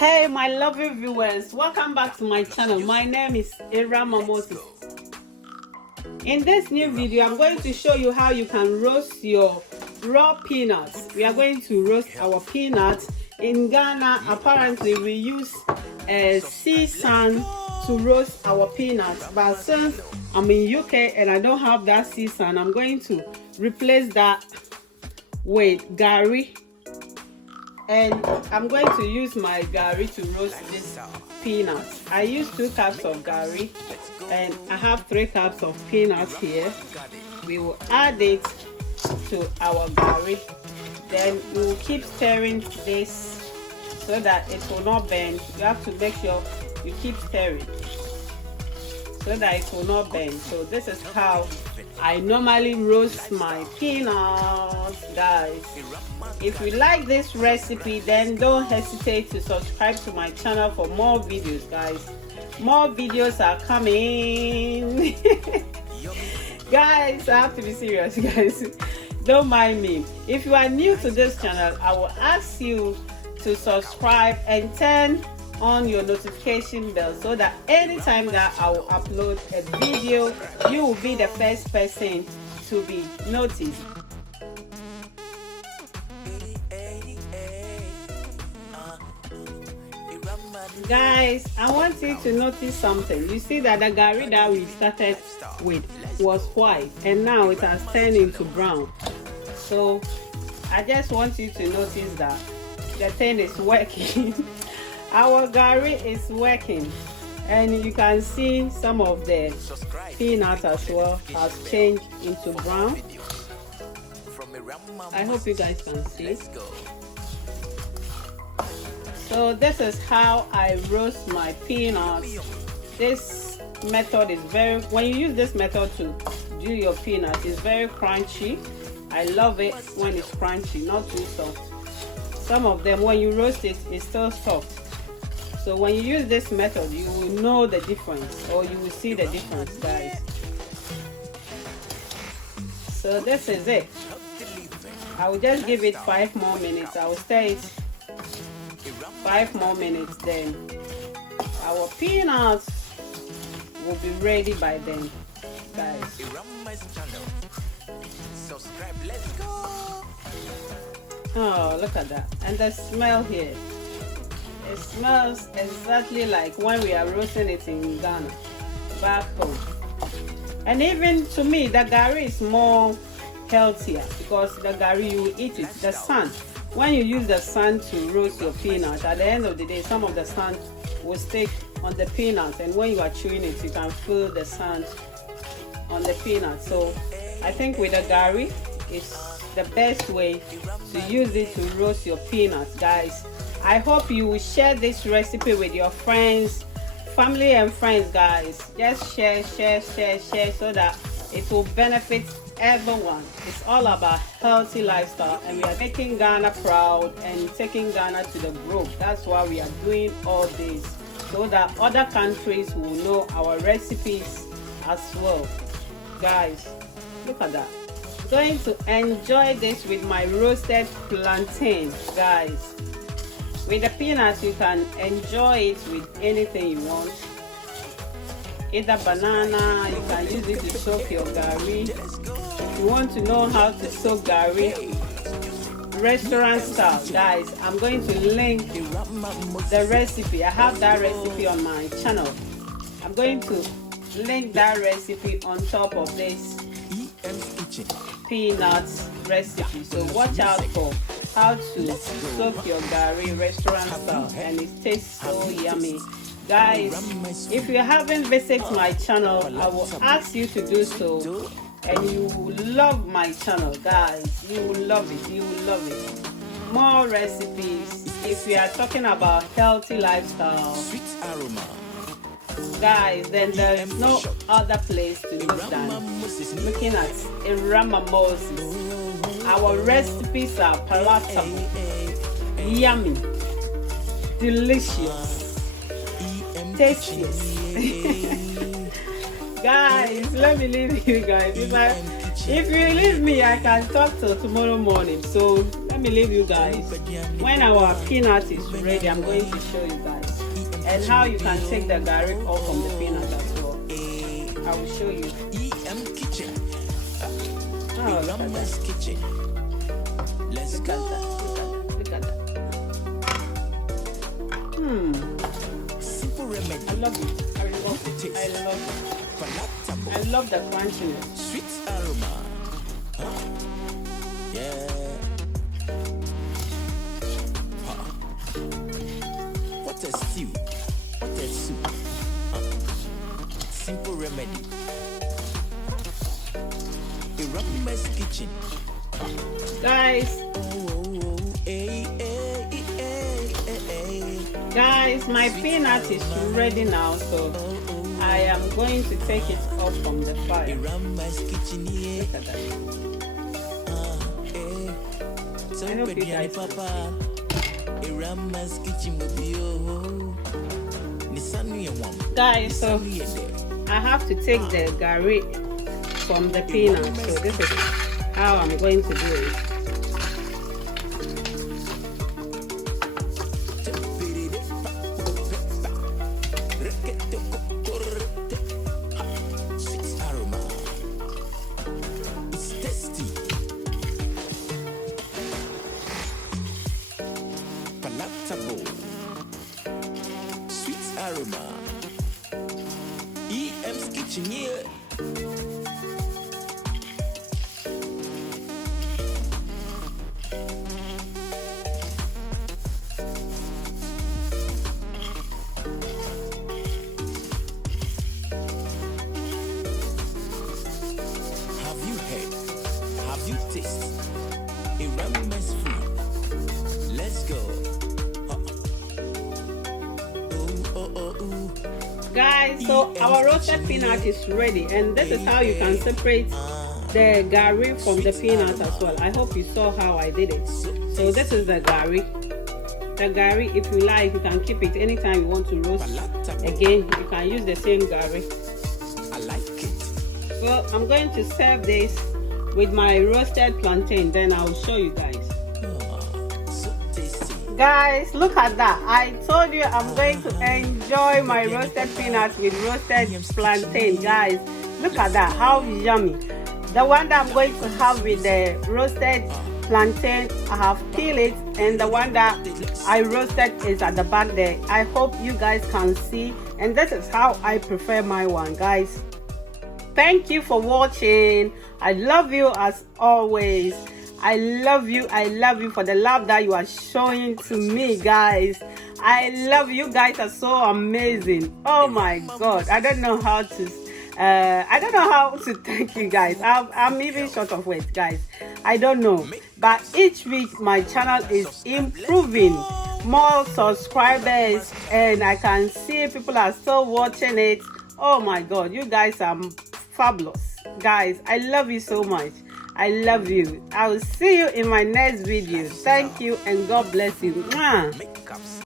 Hey my lovely viewers, welcome back to my channel. My name is Georgette Moses. In this new video, I'm going to show you how you can roast your raw peanuts. We are going to roast our peanuts. In Ghana, apparently we use sea sand to roast our peanuts, but since I'm in UK and I don't have that sea sand, I'm going to replace that with Gari. And I'm going to use my Gari to roast these peanuts. I use 2 cups of Gari and I have 3 cups of peanuts here. We will add it to our Gari. Then we will keep stirring this so that it will not burn. You have to make sure you keep stirring so that it will not burn. So this is how I normally roast my peanuts, guys. If you like this recipe, then don't hesitate to subscribe to my channel for more videos, guys. More videos are coming. Guys, I have to be serious, guys. Don't mind me. If you are new to this channel, I will ask you to subscribe and turn on your notification bell so that anytime that I will upload a video, you will be the first person to be noticed. Guys, I want you to notice something. You see that the Gari that we started with was white and now it has turned into brown. So I just want you to notice that the thing is working. Our Gari is working, and you can see some of the peanuts as well has changed into brown. I hope you guys can see. So this is how I roast my peanuts. This method is when you use this method to do your peanuts, it's very crunchy. I love it when it's crunchy, not too soft. Some of them, when you roast it, it's still soft. So when you use this method, you will know the difference, or you will see the difference, guys. So this is it. I will just give it 5 more minutes. I will stir it 5 more minutes, then our peanuts will be ready by then, guys. Oh, look at that. And the smell here. It smells exactly like when we are roasting it in Ghana, back home. And even to me, the Gari is more healthier because the Gari, you will eat it. The sand, when you use the sand to roast your peanuts, at the end of the day, some of the sand will stick on the peanuts, and when you are chewing it, you can feel the sand on the peanuts. So I think with the Gari, it's the best way to use it to roast your peanuts, guys. I hope you will share this recipe with your friends, family and friends, guys. Just share so that it will benefit everyone. It's all about healthy lifestyle, and we are making Ghana proud and taking Ghana to the globe. That's why we are doing all this, so that other countries will know our recipes as well. Guys, look at that. I'm going to enjoy this with my roasted plantain, guys. With the peanuts, you can enjoy it with anything you want. Either banana, you can use it to soak your Gari. If you want to know how to soak Gari restaurant style, guys, I'm going to link the recipe. I have that recipe on my channel. I'm going to link that recipe on top of this peanuts recipe. So watch out for how to soak your Gari restaurant style, and it tastes so yummy. Guys, if you haven't visited my channel, I will ask you to do so, and you will love my channel, guys. You will love it. You will love it. More recipes. If we are talking about healthy lifestyle, guys, then there is no other place to look than looking at Georgette Moses. Our recipes are palatable, yummy, delicious, tastiest. Guys, let me leave you guys. If you leave me, I can talk till tomorrow morning. So let let me leave you guys. When our peanut is ready, I'm going to show you guys and how you can take the gari off from the peanut as well. I will show you. Oh, look at that. Look at that. Look at that. Simple remedy. I love it. I love it. I love it. I love the crunchiness. Sweet aroma. Yeah. What a stew. What a soup. Simple remedy. A Rumba's kitchen. Guys, my peanut is ready now, so I am going to take it off from the fire. Look at that. I hope you guys can see. Guys, so I have to take the gari from the peanut, so this is how I'm going to do it. Sweet aroma. EM's kitchen here. Have you heard? Have you tasted? A ramen food. Let's go. Guys, so our roasted peanut is ready, and this is how you can separate the gari from the peanut as well. I hope you saw how I did it. So this is the gari. The gari, if you like, you can keep it anytime you want to roast. Again, you can use the same gari. I like it. So I'm going to serve this with my roasted plantain, then I'll show you guys. So tasty. Guys, look at that. I told you I'm going to enjoy my roasted peanuts with roasted plantain. Guys, look at that. How yummy. The one that I'm going to have with the roasted plantain, I have peeled it, and the one that I roasted is at the back there. I hope you guys can see, and this is how I prefer my one, guys. Thank you for watching. I love you as always. I love you for the love that you are showing to me, guys. I love you guys, are so amazing. Oh my god, I don't know how to thank you guys. I'm even short of words, guys. I don't know, but each week my channel is improving, more subscribers, and I can see people are still watching it. Oh my god, you guys are fabulous, guys. I love you so much. I love you. I will see you in my next video. Thank you and God bless you. Mwah.